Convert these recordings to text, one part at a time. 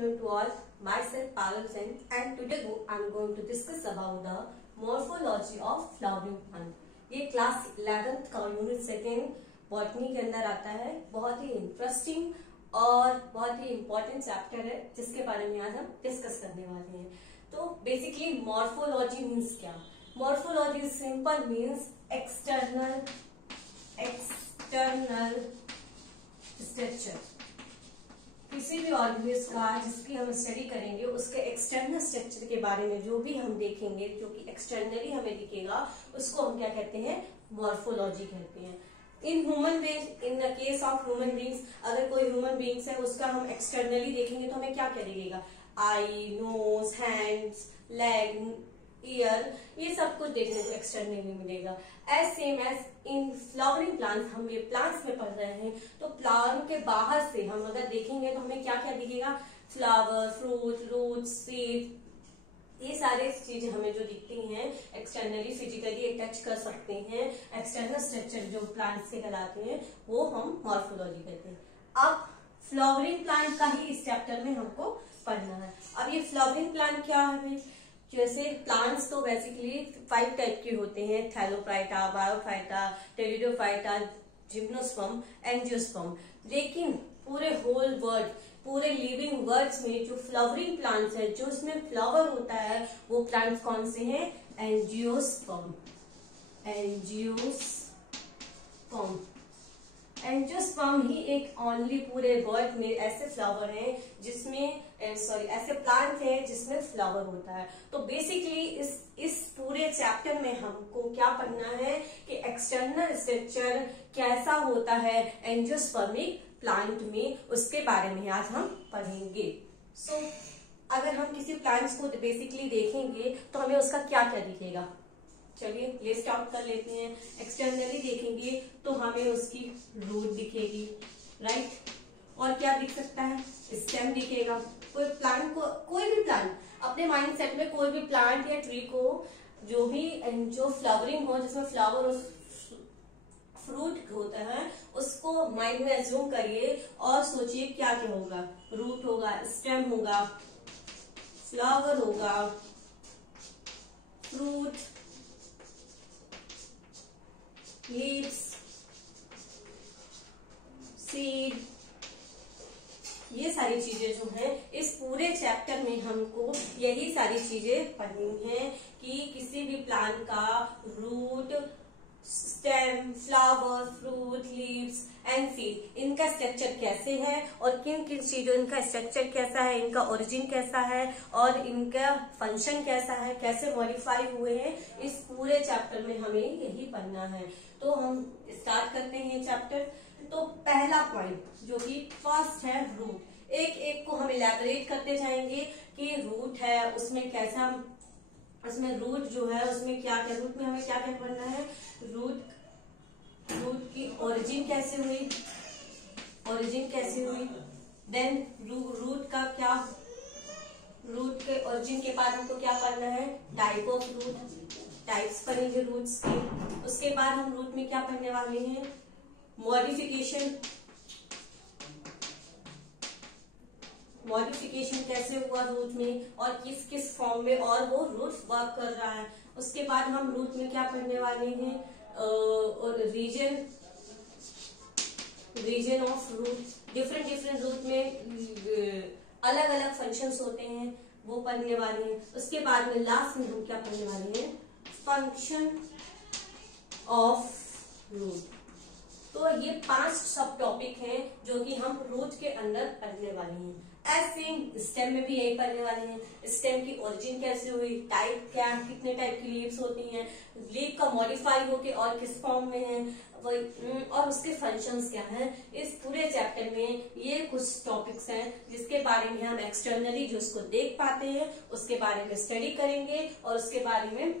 afternoon to all. Myself Parul Sen, and today I'm going to discuss about the morphology of flowering plant. ये class 11th का unit 2 botany के अंदर आता है। बहुत ही interesting और बहुत ही इम्पोर्टेंट चैप्टर है जिसके बारे में आज हम डिस्कस करने वाले हैं। तो बेसिकली मॉर्फोलॉजी मीन्स क्या? Morphology simple means external structure. किसी भी ऑर्गेनिज्म का जिसकी हम स्टडी करेंगे उसके एक्सटर्नल स्ट्रक्चर के बारे में जो भी हम देखेंगे, जो कि एक्सटर्नली हमें दिखेगा, उसको हम क्या कहते हैं? मॉर्फोलॉजी कहते हैं। In human beings, in the case of human beings, अगर कोई ह्यूमन बीइंग्स है उसका हम एक्सटर्नली देखेंगे तो हमें क्या क्या दिखेगा? Eye, nose, hands, leg, ear, ये सब कुछ देखने को एक्सटर्नली मिलेगा। As same as in flowering plants, हम ये प्लांट्स में पढ़ रहे हैं तो प्लांट के बाहर से हम अगर देखेंगे तो हमें क्या क्या दिखेगा? फ्लावर, फ्रूट, रूट, सीड, ये सारे चीजें हमें जो दिखती हैं एक्सटर्नली फिजिकली टच कर सकते हैं। एक्सटर्नल स्ट्रक्चर जो प्लांट्स के कहलाते हैं वो हम मॉर्फोलॉजी कहते हैं। अब फ्लावरिंग प्लांट का ही इस चैप्टर में हमको पढ़ना है। अब ये फ्लावरिंग प्लांट क्या है? जैसे प्लांट्स तो बेसिकली 5 टाइप के होते हैं: थैलोप्राइटा, बायोफाइटा, टेरिडोफाइटा, जिम्नोस्पर्म, एंजियोस्पर्म। लेकिन पूरे होल वर्ल्ड, पूरे लिविंग वर्ड्स में जो फ्लावरिंग प्लांट्स है, जो इसमें फ्लावर होता है, वो प्लांट्स कौन से हैं? एंजियोस्पर्म। एंजियोस्पर्म ही एक ओनली पूरे वर्ल्ड में ऐसे फ्लावर हैं जिसमें ऐसे प्लांट हैं जिसमें फ्लावर होता है। तो बेसिकली इस पूरे चैप्टर में हमको क्या पढ़ना है कि एक्सटर्नल स्ट्रक्चर कैसा होता है एंजियोस्पर्मिक प्लांट में, उसके बारे में आज हम पढ़ेंगे। सो अगर हम किसी प्लांट्स को बेसिकली देखेंगे तो हमें उसका क्या क्या दिखेगा? चलिए लिस्ट आउट कर लेते हैं। एक्सटर्नली देखेंगे तो हमें उसकी रूट दिखेगी, राइट? और क्या दिख सकता है? स्टेम दिखेगा। कोई प्लांट को, कोई भी प्लांट अपने माइंड सेट में कोई भी प्लांट या ट्री को जो फ्लावरिंग हो, जिसमें फ्लावर और फ्रूट होता है, उसको माइंड में एज्यूम करिए और सोचिए क्या क्या होगा। रूट होगा, स्टेम होगा, फ्लावर होगा, फ्रूट, लीव्स, सीड, ये सारी चीजें जो हैं इस पूरे चैप्टर में हमको यही सारी चीजें पढ़नी है कि किसी भी प्लांट का root, stem, flower, fruit, leaves and seed, इनका स्ट्रक्चर कैसे है और किन किन चीजों, इनका स्ट्रक्चर कैसा है, इनका ओरिजिन कैसा है और इनका फंक्शन कैसा है, कैसे मॉडिफाई हुए हैं, इस पूरे चैप्टर में हमें यही पढ़ना है। तो हम स्टार्ट करते हैं चैप्टर। तो पहला पॉइंट जो कि फर्स्ट है रूट। एक एक को हम इलैबोरेट करते जाएंगे कि रूट है उसमें कैसा, उसमें रूट जो है उसमें क्या क्या, रूट में हमें क्या क्या पढ़ना है? रूट की ओरिजिन कैसे हुई, देन रूट का क्या, रूट के ओरिजिन के बाद हमको क्या पढ़ना है? टाइप ऑफ रूट, टाइप्स पढ़ेंगे रूट्स के। उसके बाद हम रूट में क्या पढ़ने वाले हैं? मॉडिफिकेशन कैसे हुआ रूट में और किस किस फॉर्म में और वो रूट वर्क कर रहा है। उसके बाद हम रूट में क्या पढ़ने वाले हैं? और region of root, different root में अलग अलग फंक्शंस होते हैं, वो पढ़ने वाले हैं। उसके बाद में लास्ट में हम क्या पढ़ने वाले हैं? Function of root. तो ये 5 सब टॉपिक हैं जो कि हम रूट के अंदर पढ़ने वाले हैं। ऐसे स्टेम में भी यही पढ़ने वाले हैं। स्टेम की ओरिजिन कैसे हुई, टाइप क्या, कितने टाइप की लीव्स होती हैं, लीव का मॉडिफाई होके और किस फॉर्म में है, और उसके फंक्शंस क्या हैं। इस पूरे चैप्टर में ये कुछ टॉपिक्स हैं जिसके बारे में हम एक्सटर्नली जो उसको देख पाते हैं उसके बारे में स्टडी करेंगे और उसके बारे में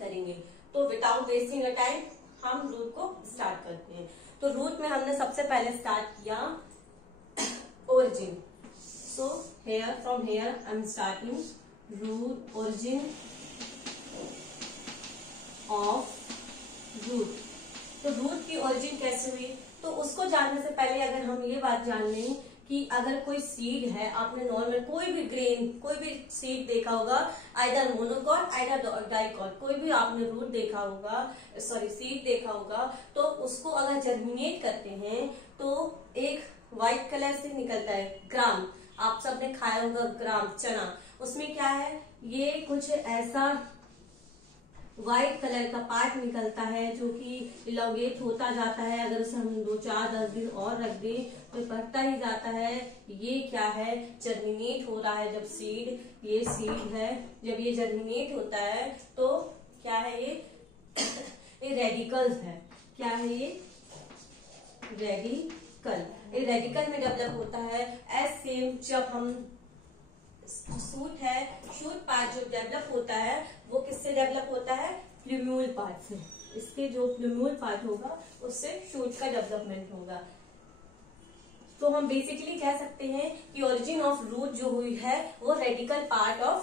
करेंगे। तो विदाउट वेस्टिंग अ टाइम हम रूट को स्टार्ट करते हैं। तो रूट में हमने सबसे पहले स्टार्ट किया origin. So from here I am starting root, origin of root. तो रूट की ओरिजिन कैसे हुई, तो उसको जानने से पहले अगर हम ये बात जान लें कि अगर कोई सीड है, आपने नॉर्मल कोई भी ग्रेन, कोई भी सीड देखा होगा, आइदर मोनोकॉट आइदर डाइकॉट, कोई भी आपने रूट देखा होगा, सॉरी सीड देखा होगा, तो उसको अगर जर्मिनेट करते हैं तो एक व्हाइट कलर से निकलता है ग्राम। आप सबने खाया होगा ग्राम चना, उसमें क्या है, ये कुछ ऐसा व्हाइट कलर का पार्ट निकलता है जो कि इलांगेट होता जाता है। अगर उसे हम 2-4-10 दिन और रख दें तो बढ़ता ही जाता है। ये क्या है, जर्मिनेट हो रहा है जब सीड, ये सीड है, जब ये जर्मिनेट होता है तो क्या है ये रेडिकल्स है। क्या है ये रेडिकल, ये रेडिकल में डेवलप होता है। एज सेम जब हम शूट है, शूट पार्ट जो डेवलप होता है वो किससे डेवलप होता है, प्लूम्यूल पार्ट से। इसके जो प्लूम्यूल पार्ट होगा उससे शूट का डेवलपमेंट होगा। तो हम बेसिकली कह सकते हैं कि ओरिजिन ऑफ रूट जो हुई है वो रेडिकल पार्ट ऑफ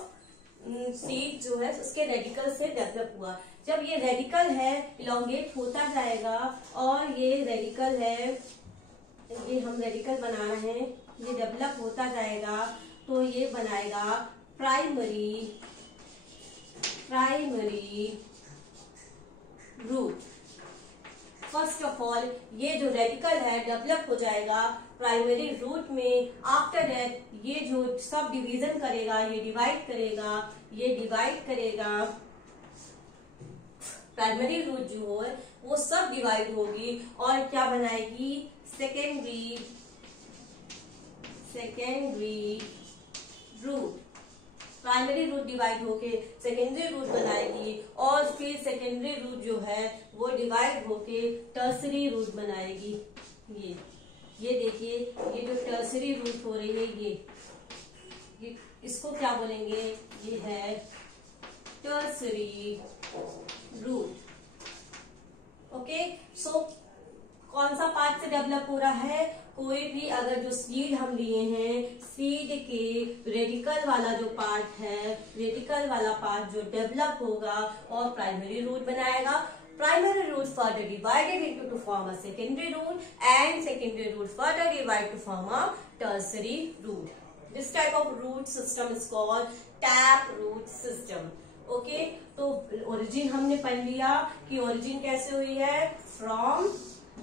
सीड जो है उसके रेडिकल से डेवलप हुआ। जब ये रेडिकल है इलांगेट होता जाएगा और ये रेडिकल है, ये हम रेडिकल बना रहे हैं, ये डेवलप होता जाएगा तो ये बनाएगा primary root. First of all ये जो रेडिकल है डेवलप हो जाएगा प्राइमरी रूट में। आफ्टर दैट ये जो सब डिवीजन करेगा, ये डिवाइड करेगा, प्राइमरी रूट जो है वो सब डिवाइड होगी और क्या बनाएगी, secondary root. Primary root divide होके सेकेंडरी रूट बनाएगी और फिर सेकेंडरी रूट जो है वो डिवाइड होके टर्सरी रूट बनाएगी। ये देखिए, ये जो टर्सरी रूट हो रही है ये इसको क्या बोलेंगे, ये है टर्सरी रूट। ओके, सो कौन सा पार्ट से डेवलप हो रहा है, कोई भी अगर जो सीड हम लिए हैं, सीड के रेडिकल वाला जो पार्ट है, रेडिकल वाला पार्ट जो डेवलप होगा और प्राइमरी रूट बनाएगा। Primary root further divided into to form a secondary root and secondary root further divide to form a tertiary root. This type of root system is called tap root system. Okay, तो origin हमने पढ़ लिया कि origin कैसे हुई है, from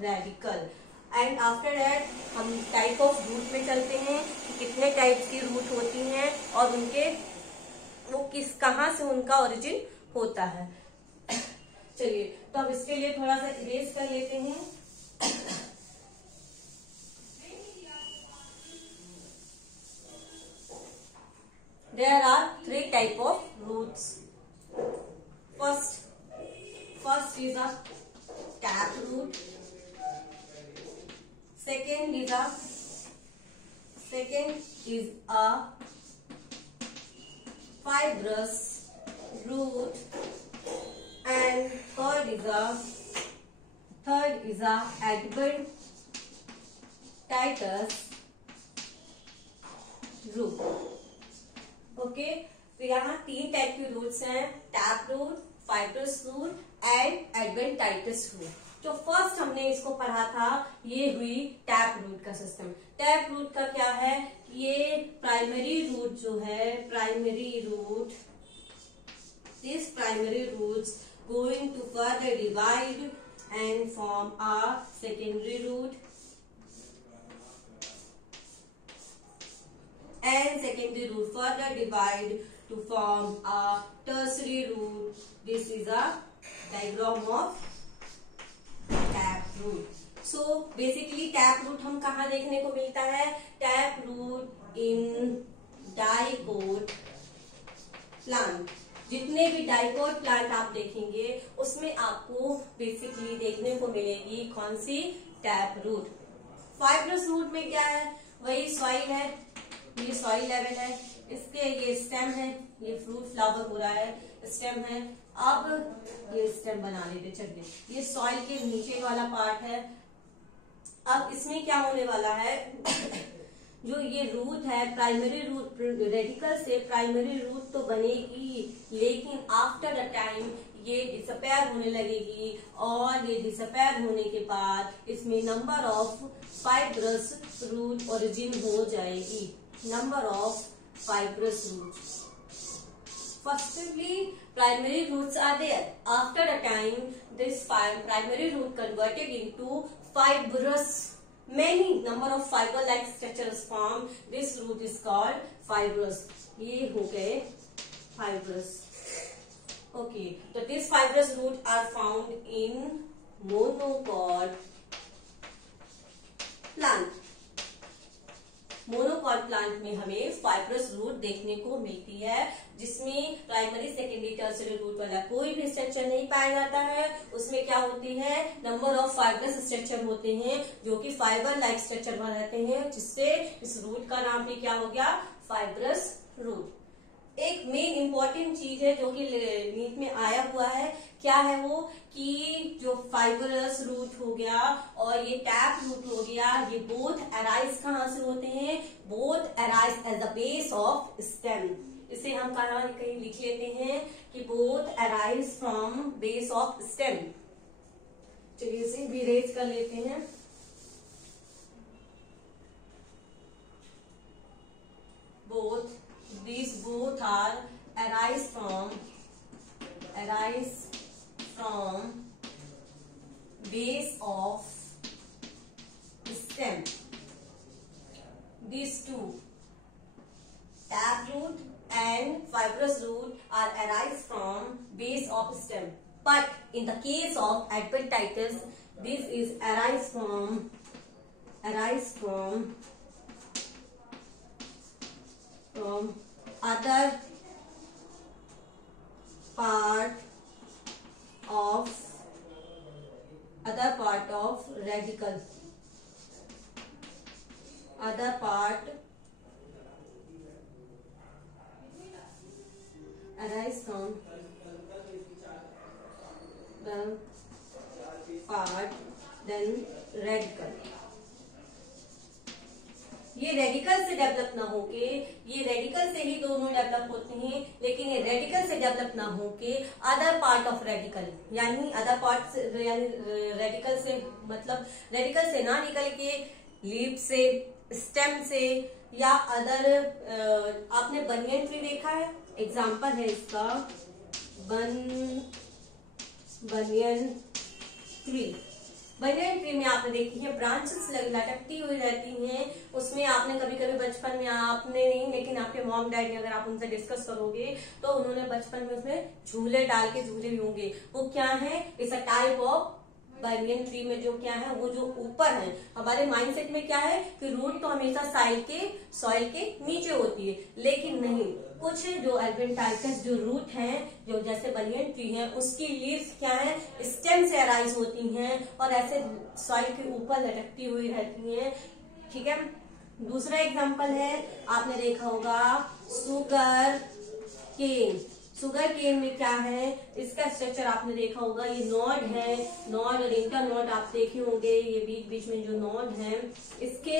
radical. And after that हम type of root में चलते हैं कि कितने टाइप की रूट होती हैं और उनके वो कहाँ से उनका ओरिजिन होता है। चलिए, तो अब इसके लिए थोड़ा सा इरेज कर लेते हैं। There are 3 type of roots. First is a tap root. Second is a fibrous root, and third is a adventitious root. Okay, तो यहाँ 3 टाइप की रूट्स हैं, tap root, fibrous root and adventitious root. जो first हमने इसको पढ़ा था ये हुई टैप रूट का सिस्टम। टैप रूट का क्या है, ये प्राइमरी रूट जो है, this primary roots going to further divide and form a secondary root and secondary root further divide to form a tertiary root. This is a diagram of tap root. So basically tap root हम कहाँ देखने को मिलता है, tap root in dicot plant। जितने भी dicot plant आप देखेंगे उसमें आपको बेसिकली देखने को मिलेगी कौन सी, टैप रूट। फाइब्रस रूट में क्या है, वही सॉइल है, ये सॉइल लेवल है, इसके ये स्टेम है, ये फ्रूट फ्लावर हो रहा है, स्टेम है। अब ये स्टेम बना लेते, चलिए, ये सॉइल के नीचे वाला पार्ट है। अब इसमें क्या होने वाला है, जो ये रूट है, प्राइमरी रूट, रेडिकल से प्राइमरी रूट तो बनेगी, लेकिन आफ्टर अ टाइम ये डिसअपेयर होने लगेगी और ये डिसअपेयर होने के बाद इसमें number of fibrous root origin हो जाएगी। Number of fibrous root. Firstly, primary roots are there. After a time, this primary root converted into fibrous. Many number of fiber-like structures form. This root is called fibrous. ये हो गए fibrous. Okay, so these fibrous roots are found in monocot plant. Monocot plant में हमें fibrous root देखने को मिलती है, जिसमें प्राइमरी सेकेंडरी टर्शियरी रूट वाला कोई भी स्ट्रक्चर नहीं पाया जाता है। उसमें क्या होती है, नंबर ऑफ फाइब्रस स्ट्रक्चर होते हैं जो कि फाइबर लाइक स्ट्रक्चर बन रहते हैं, जिससे इस रूट का नाम भी क्या हो गया, फाइब्रस रूट। एक मेन इंपॉर्टेंट चीज है जो कि नीट में आया हुआ है, क्या है वो, कि जो फाइबरस रूट हो गया और ये टैप रूट हो गया, ये बोथ अराइज कहाँ से होते हैं, both arise as the base of stem. इसे हम कहीं लिख लेते हैं कि both arise from base of stem. चलिए इसे भी रेज कर लेते हैं। These both are arise from base of stem. These two, tap root and fibrous root, are arise from base of stem. But in the case of adventitis, this is arise from other part of radical, other part arise from the part then radical। ये radical से develop ना होके, ये radical से ही दोनों develop होते हैं, लेकिन ये रेडिकल से डेवलप ना होके अदर पार्ट ऑफ रेडिकल, यानी अदर पार्ट यानी रेडिकल से मतलब रेडिकल से ना निकल के लीफ से, स्टेम से या अदर। आपने बनियन ट्री देखा है, एग्जाम्पल है इसका बनियन ट्री। बनियन ट्री में आपने देखी है ब्रांचेस लटकती हुई रहती हैं। उसमें आपने कभी कभी बचपन में, आपने नहीं लेकिन आपके मॉम डैड ने, अगर आप उनसे डिस्कस करोगे तो उन्होंने बचपन में उसमें झूले डाल के झूले भी होंगे। वो क्या है, it's a type of banyan tree में जो क्या है, वो जो ऊपर है। हमारे माइंडसेट में क्या है कि रूट तो हमेशा सॉइल के नीचे होती है, लेकिन नहीं, कुछ जो एडवेंटाइटिस जो रूट हैं, जो जैसे बनियन ट्री है, उसकी लीव्स क्या है, स्टेम से अराइज होती हैं और ऐसे सॉइल के ऊपर लटकती हुई रहती हैं। ठीक है। दूसरा एग्जांपल है, आपने देखा होगा सुगर केन। सुगर केन में क्या है, इसका स्ट्रक्चर आपने देखा होगा, ये नॉड है, नॉड और इंटर नॉड आप देखे होंगे, ये बीच बीच में जो नॉड है, इसके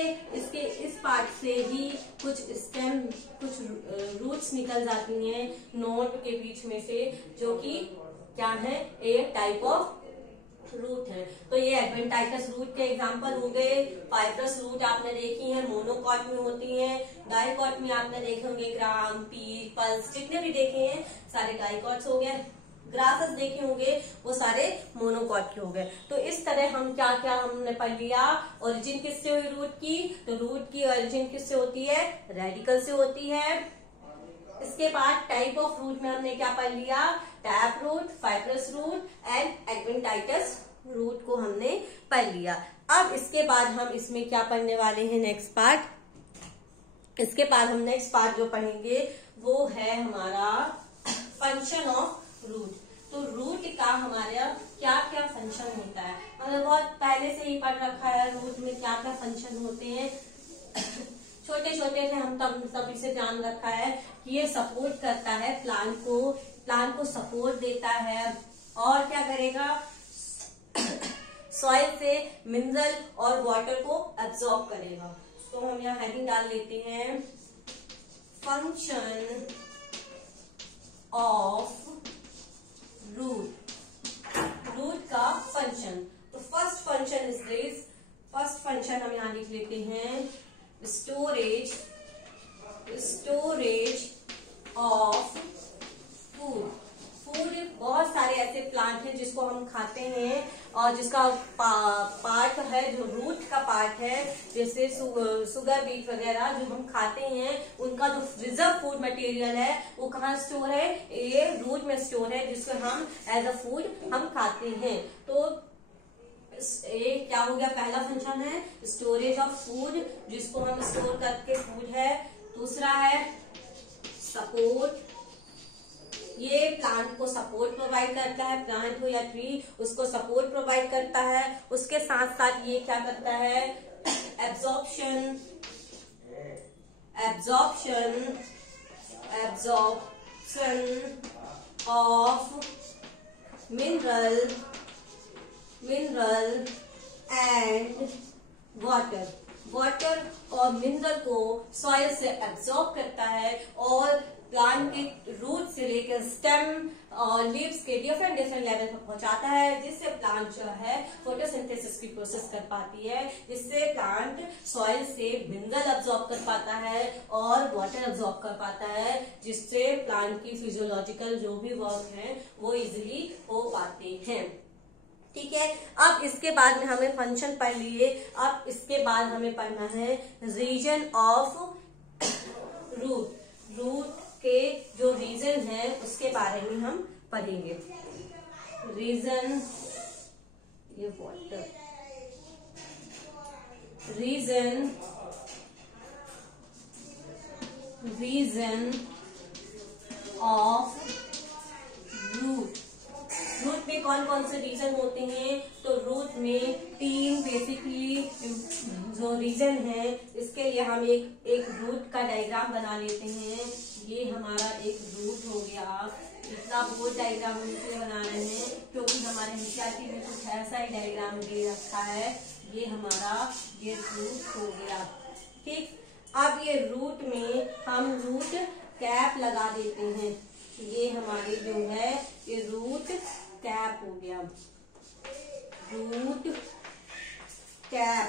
इस पार्ट से ही कुछ स्टेम, कुछ रूट्स निकल जाती हैं नॉड के बीच में से, जो कि क्या है, एक टाइप ऑफ रूट है। तो ये एडवेंटाइटिस रूट के एग्जांपल हो गए। फाइब्रस रूट आपने देखी है, मोनोकॉट में होती है, डाइकॉट में आपने देखे होंगे ग्राम, पील, पल्स, जितने भी देखे हैं सारे डाइकॉट्स हो गए। ग्रासेस देखे होंगे वो सारे मोनोकॉट के हो गए। तो इस तरह हम क्या क्या हमने पढ़ लिया, ओरिजिन किससे हुई रूट की, तो रूट की ओरिजिन किससे होती है, रेडिकल से होती है। इसके बाद टाइप ऑफ रूट में हमने क्या पढ़ लिया, tap root, fibrous root and adventitious root को हमने पढ़ लिया। अब इसके बाद हम इसमें क्या पढ़ने वाले हैं, नेक्स्ट पार्ट। इसके बाद हम नेक्स्ट पार्ट जो पढ़ेंगे वो है हमारा फंक्शन ऑफ रूट। तो रूट का हमारा क्या क्या फंक्शन होता है, हमने बहुत पहले से ही पढ़ रखा है रूट में क्या क्या फंक्शन होते हैं। छोटे छोटे से हम तब इसे जान रखा है कि ये सपोर्ट करता है प्लांट को सपोर्ट देता है, और क्या करेगा, सॉइल से मिनरल और वाटर को एब्जॉर्ब करेगा। तो हम यहाँ हेडिंग डाल लेते हैं, फंक्शन ऑफ रूट का फंक्शन। तो first function is this, first function हम यहाँ लिख लेते हैं स्टोरेज ऑफ फूड। फूड बहुत सारे ऐसे प्लांट हैं जिसको हम खाते हैं और जिसका पार्ट है जो रूट का पार्ट है, जैसे सुगर बीट वगैरह जो हम खाते हैं, उनका जो रिजर्व फूड मटेरियल है वो कहाँ स्टोर है, ये रूट में स्टोर है, जिसको हम एज अ फूड हम खाते हैं। तो ये क्या हो गया, पहला फंक्शन है स्टोरेज ऑफ फूड, जिसको हम स्टोर करके फूड है। दूसरा है सपोर्ट, ये प्लांट को सपोर्ट प्रोवाइड करता है, प्लांट हो या ट्री उसको सपोर्ट प्रोवाइड करता है। उसके साथ साथ ये क्या करता है, absorption of mineral and water और मिनरल को सॉइल से एब्जॉर्ब करता है और प्लांट के रूट से लेकर स्टेम और लीव्स के डिफरेंट लेवल पर पहुंचाता है, जिससे प्लांट जो है फोटोसिंथेसिस की प्रोसेस कर पाती है, जिससे प्लांट सॉइल से मिनरल अब्सॉर्ब कर पाता है और वाटर अब्सॉर्ब कर पाता है, जिससे प्लांट की फिजियोलॉजिकल जो भी वर्क है वो इजिली हो पाते हैं। ठीक है, अब इसके बाद में हमें फंक्शन पढ़ लिए। अब इसके बाद हमें पढ़ना है रीजन ऑफ रूट के जो रीजन है उसके बारे में हम पढ़ेंगे। रीजन, ये वाटर, रीजन ऑफ रूट में कौन कौन से रीजन होते हैं, तो रूट में 3 बेसिकली जो रीजन है, इसके लिए हम एक रूट का डायग्राम बना लेते हैं। ये हमारा एक रूट हो गया, इतना बहुत डायग्राम हम इसलिए बना रहे हैं क्योंकि हमारे एनसीईआरटी में कुछ ऐसा ही डायग्राम दे रखा है। ये हमारा ये रूट हो गया। ठीक, अब ये रूट में हम रूट कैप लगा देते हैं। ये हमारे जो है ये रूट कैप हो गया, रूट कैप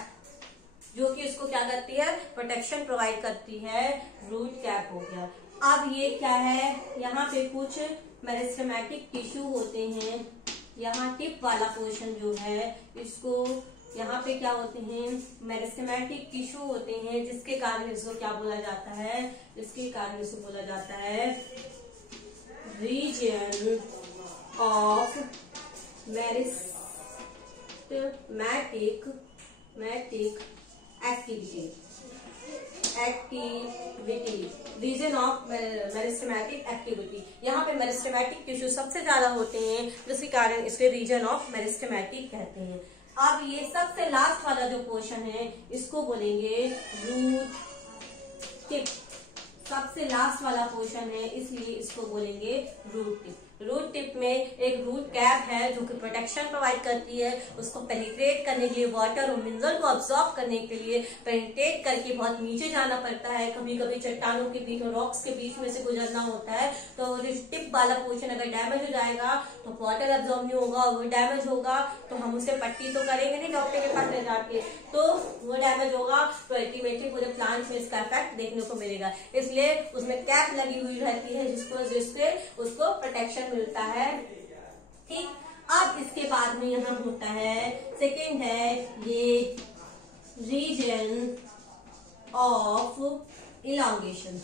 जो कि इसको क्या करती है, प्रोटेक्शन प्रोवाइड करती है, रूट कैप हो गया। अब ये क्या है, यहाँ पे कुछ मेरिस्टेमेटिक टिश्यू होते हैं, यहाँ टिप वाला पोर्शन जो है इसको यहाँ पे क्या होते हैं, मेरिस्टेमेटिक टिश्यू होते हैं, जिसके कारण इसको क्या बोला जाता है, इसके कारण इसको बोला जाता है region of meristematic activity, region of meristematic activity. यहाँ पे मेरिस्टेमेटिक टिश्यू सबसे ज्यादा होते हैं, जिसके कारण इसके रीजन ऑफ मेरिस्टेमेटिक कहते हैं। अब ये सबसे लास्ट वाला जो पोर्शन है इसको बोलेंगे रूट टिप, सबसे लास्ट वाला पोर्शन है इसलिए इसको बोलेंगे रूट टिप। रूट टिप में एक रूट कैप है जो कि प्रोटेक्शन प्रोवाइड करती है, उसको पेनिट्रेट करने के लिए, वाटर और मिनरल को अब्सॉर्ब करने के लिए पेनिट्रेट करके बहुत नीचे जाना पड़ता है, कभी कभी चट्टानों के बीच और रॉक्स के बीच में से गुजरना होता है। तो टिप वाला पोर्शन अगर डैमेज हो जाएगा तो वाटर अब्सॉर्ब नहीं होगा, वो डैमेज होगा तो हम उसे पट्टी तो करेंगे नहीं डॉक्टर के पास ले जाके, तो वो डैमेज होगा तो अल्टीमेटली पूरे प्लांट में इसका इफेक्ट देखने को मिलेगा। इसलिए उसमें कैप लगी हुई रहती है जिससे उसको प्रोटेक्शन मिलता है। ठीक, अब इसके बाद में यहाँ होता है सेकेंड है ये रीजन ऑफ इलांगेशन,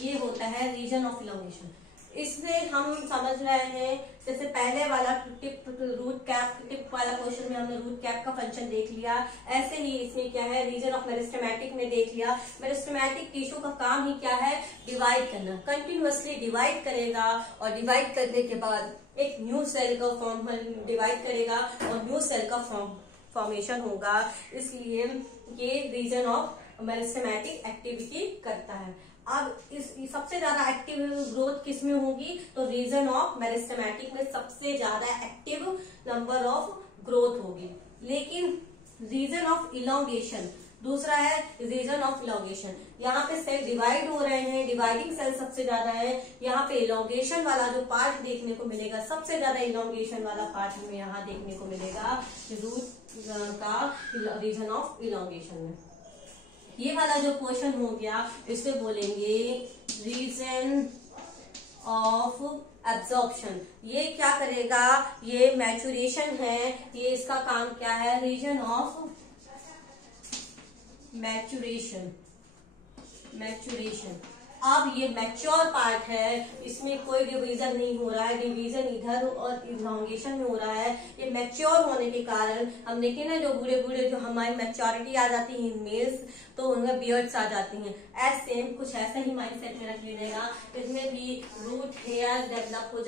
ये होता है रीजन ऑफ इलांगेशन। इसमें हम समझ रहे हैं जैसे पहले वाला टिप रूट कैप टिप वाला क्वेश्चन में हमने रूट कैप का फंक्शन देख लिया, ऐसे ही इसमें क्या है रीजन ऑफ मेरिस्टेमेटिक में देख लिया। मेरिस्टेमेटिक टिश्यू का काम ही क्या है, डिवाइड करना, कंटिन्यूअसली डिवाइड करेगा और डिवाइड करने के बाद एक न्यू सेल का फॉर्म डिवाइड करेगा और न्यू सेल का फॉर्मेशन होगा, इसलिए ये रीजन ऑफ मेरिस्टेमेटिक एक्टिविटी करता है। अब इस सबसे ज्यादा एक्टिव ग्रोथ किसमें होगी, तो रीजन ऑफ मेरिस्टेमेटिक में सबसे ज्यादा एक्टिव नंबर ऑफ ग्रोथ होगी। लेकिन रीजन ऑफ इलॉन्गेशन दूसरा है रीजन ऑफ इलॉन्गेशन, यहाँ पे सेल डिवाइड हो रहे हैं, डिवाइडिंग सेल सबसे ज्यादा है, यहाँ पे इलॉन्गेशन वाला जो पार्ट देखने को मिलेगा, सबसे ज्यादा इलॉन्गेशन वाला पार्ट हमें यहाँ देखने को मिलेगा रूट का रीजन ऑफ इलॉन्गेशन में। ये वाला जो क्वेश्चन हो गया इसे बोलेंगे रीजन ऑफ एब्जॉर्प्शन। ये क्या करेगा, ये मैचुरेशन है, ये इसका काम क्या है, रीजन ऑफ मैचुरेशन। अब ये मैच्योर पार्ट है, इसमें कोई डिवीजन नहीं हो रहा है, डिवीजन इधर और इलॉन्गेशन में हो रहा है। ये मैच्योर होने के कारण हम देखें ना, जो बूढ़े बूढ़े जो हमारी मैच्योरिटी आ जाती है मेल्स, तो उनमें बियर्ड्स आ जाती हैं। सेम कुछ ऐसा ही माइंडसेट में रख लीजिएगा, इसमें भी रूट हेयर डेवलप हो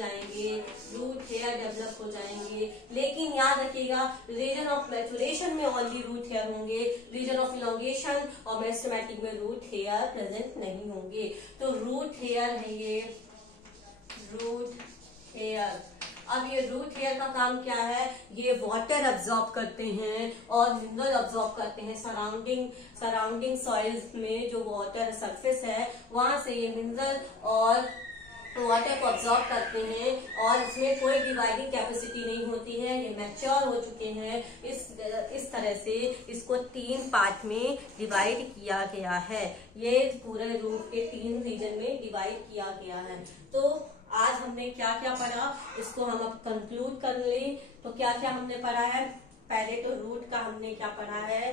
जाएंगे, लेकिन याद रखिएगा रीजन ऑफ मैचुरेशन में ओनली रूट हेयर होंगे, रीजन ऑफ इलॉन्गेशन और मेरिस्टेमेटिक में रूट हेयर प्रेजेंट नहीं होंगे। तो रूट हेयर है ये रूट हेयर। अब ये रूट हेयर का काम क्या है, ये वाटर अब्सॉर्ब करते हैं और मिनरल अब्सॉर्ब करते हैं। सराउंडिंग सॉइल्स में जो वाटर सरफेस है वहां से ये मिनरल और वाटर को अब्सॉर्ब करते हैं और इसमें कोई डिवाइडिंग कैपेसिटी नहीं होती है। ये मैच्योर हो चुके हैं। इस तरह से इसको 3 पार्ट में डिवाइड किया गया है। ये पूरे रूट के 3 रीजन में डिवाइड किया गया है। तो आज हमने क्या क्या पढ़ा, इसको हम अब कंक्लूड कर लें। तो क्या क्या हमने पढ़ा है, पहले तो रूट का हमने क्या पढ़ा है,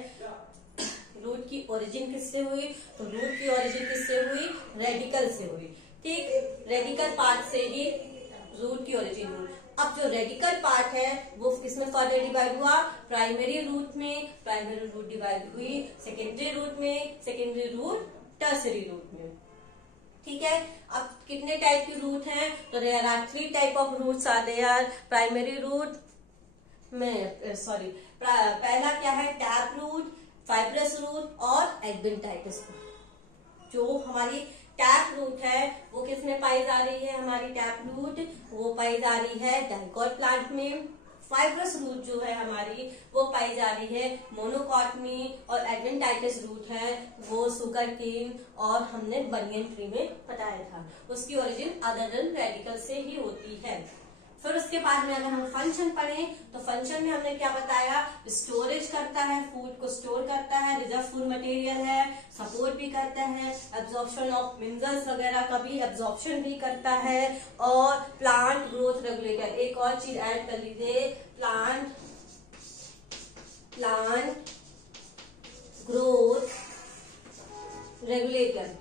रूट की ओरिजिन किससे हुई, तो रूट की ओरिजिन किससे हुई, रेडिकल से हुई। ठीक, रेडिकल पार्ट से ही रूट की ओरिजिन हुई। अब जो रेडिकल पार्ट है वो इसमें फर्दर डिवाइड हुआ, प्राइमरी रूट में प्राइमरी रूट डिवाइड हुई, सेकेंडरी रूट में सेकेंडरी रूट, टर्सरी रूट में। ठीक है, अब कितने टाइप की रूट हैं, तो there are 3 type of roots are there. Primary root में पहला क्या है, टैप रूट, फाइब्रस रूट और एडवेंटाइटिस रूट। जो हमारी टैप रूट है वो किसमें पाई जा रही है, हमारी टैप रूट वो पाई जा रही है डाइकॉट प्लांट में। फाइब्रस रूट जो है हमारी वो पाई जा रही है मोनोकॉट में, और एडवेंटाइटिस रूट है वो सुगर केन और हमने बनियन ट्री में बताया था। उसकी ओरिजिन अदर देन रेडिकल से ही होती है। फिर उसके बाद में अगर हम फंक्शन पढ़ें तो फंक्शन में हमने क्या बताया, स्टोरेज करता है, फूड को स्टोर करता है, रिजर्व फूड मटेरियल है, सपोर्ट भी करता है, एब्जॉर्प्शन ऑफ मिनरल्स वगैरह का भी एब्जॉर्प्शन भी करता है, और प्लांट ग्रोथ रेगुलेटर। एक और चीज ऐड कर लीजिए, plant growth regulator.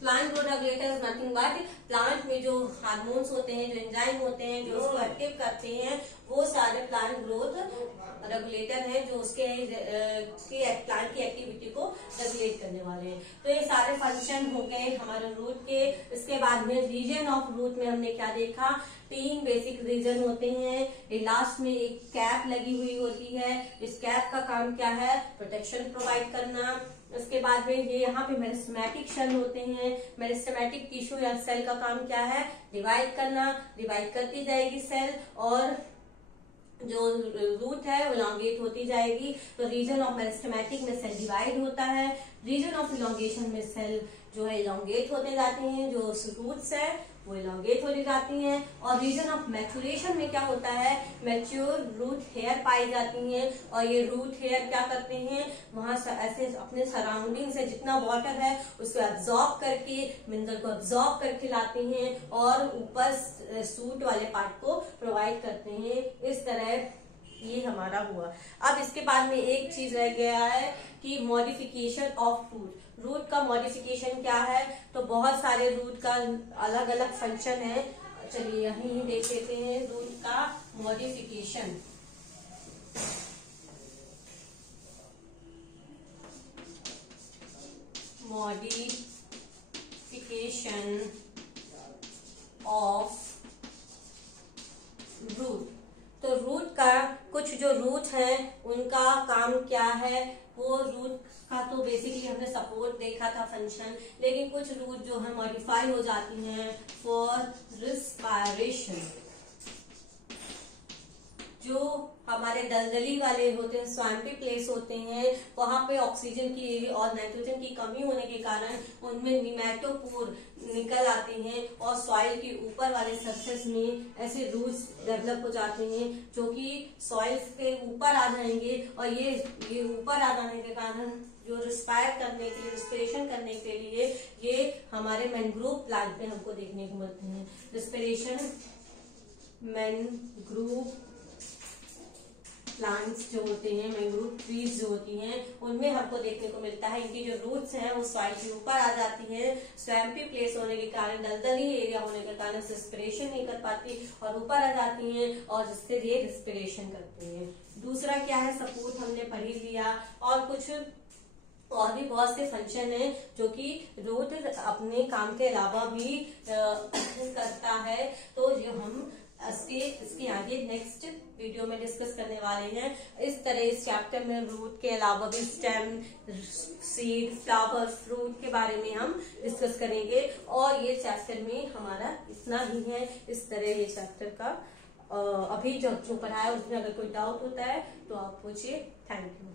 Plant growth regulator is nothing but plant में जो हार्मोन्स होते हैं, जो एंजाइम होते हैं, जो उसको एक्टिव करते हैं, वो सारे प्लांट ग्रोथ रेगुलेटर हैं जो उसके प्लांट की एक्टिविटी को रेगुलेट करने वाले हैं। तो ये सारे फंक्शन हो गए हमारे रूट के। इसके बाद में रीजन ऑफ रूट में हमने क्या देखा, 3 बेसिक रीजन होते हैं। लास्ट में एक कैप लगी हुई होती है। इस कैप का काम क्या है, प्रोटेक्शन प्रोवाइड करना। उसके बाद में ये यहाँ पे मेरिस्टेमेटिक सेल होते हैं। मेरिस्टेमेटिक टिश्यू या सेल का काम क्या है, डिवाइड करना। डिवाइड करती जाएगी सेल और जो रूट है वो इलॉन्गेट होती जाएगी। तो रीजन ऑफ मेरिस्टेमेटिक में सेल डिवाइड होता है, रीजन ऑफ इलॉन्गेशन में सेल जो है इलॉन्गेट होते जाते हैं, जो रूट्स है वो इलॉन्गेट होती जाती हैं। और रीजन ऑफ मैचुरेशन में क्या होता है, मैच्योर रूट हेयर पाई जाती हैं, और ये रूट हेयर क्या करते हैं, वहां ऐसे अपने सराउंडिंग से जितना वाटर है उसको एब्जॉर्ब करके, मिनरल को एब्जॉर्ब करके लाते हैं और ऊपर सूट वाले पार्ट को प्रोवाइड करते हैं। इस तरह ये हमारा हुआ। अब इसके बाद में एक चीज रह गया है कि मॉडिफिकेशन ऑफ रूट। रूट का मॉडिफिकेशन क्या है, तो बहुत सारे रूट का अलग अलग फंक्शन है। चलिए यहीं देख लेते हैं रूट का मॉडिफिकेशन। Modification of root. तो रूट का कुछ जो रूट है उनका काम क्या है, वो रूट का तो बेसिकली हमने सपोर्ट देखा था फंक्शन, लेकिन कुछ रूट जो है मॉडिफाई हो जाती हैं फॉर रिस्पायरेशन। जो हमारे दलदली वाले होते हैं, स्वाम्पी प्लेस होते हैं, वहां पे ऑक्सीजन की और नाइट्रोजन की कमी होने के कारण उनमें निमेटोपोर निकल आते हैं और सॉइल के ऊपर वाले सरफेस में ऐसे रूट्स डेवलप हो जाते हैं जो कि सॉइल के ऊपर आ जाएंगे और ये ऊपर आ जाने के कारण जो रिस्पिरेशन करने के लिए ये हमारे मैंग्रोव प्लांट में हमको देखने को मिलते हैं। रिस्पिरेशन मैंग्रोव प्लांट्स जो होते हैं, मैंग्रोव ट्रीज जो होती हैं, उनमें हमको देखने को मिलता है। इनकी जो रूट्स हैं वो सॉइल के ऊपर आ जाती हैं। स्वैम्पी प्लेस होने के कारण, दलदली एरिया होने के कारण रिस्पिरेशन नहीं कर पाती और ऊपर आ जाती हैं और जिससे ये रिस्पिरेशन करती हैं। दूसरा क्या है, सपोर्ट हमने पढ़ ही लिया। और कुछ और भी बहुत से फंक्शन है जो कि रूट अपने काम के अलावा भी करता है। तो जो हम इसके आगे नेक्स्ट वीडियो में डिस्कस करने वाले हैं। इस तरह इस चैप्टर में रूट के अलावा भी स्टेम, सीड, फ्लावर, फ्रूट के बारे में हम डिस्कस करेंगे। और ये चैप्टर में हमारा इतना ही है। इस तरह ये चैप्टर का अभी जो पढ़ाया उसमें अगर कोई डाउट होता है तो आप पूछिए। Thank you.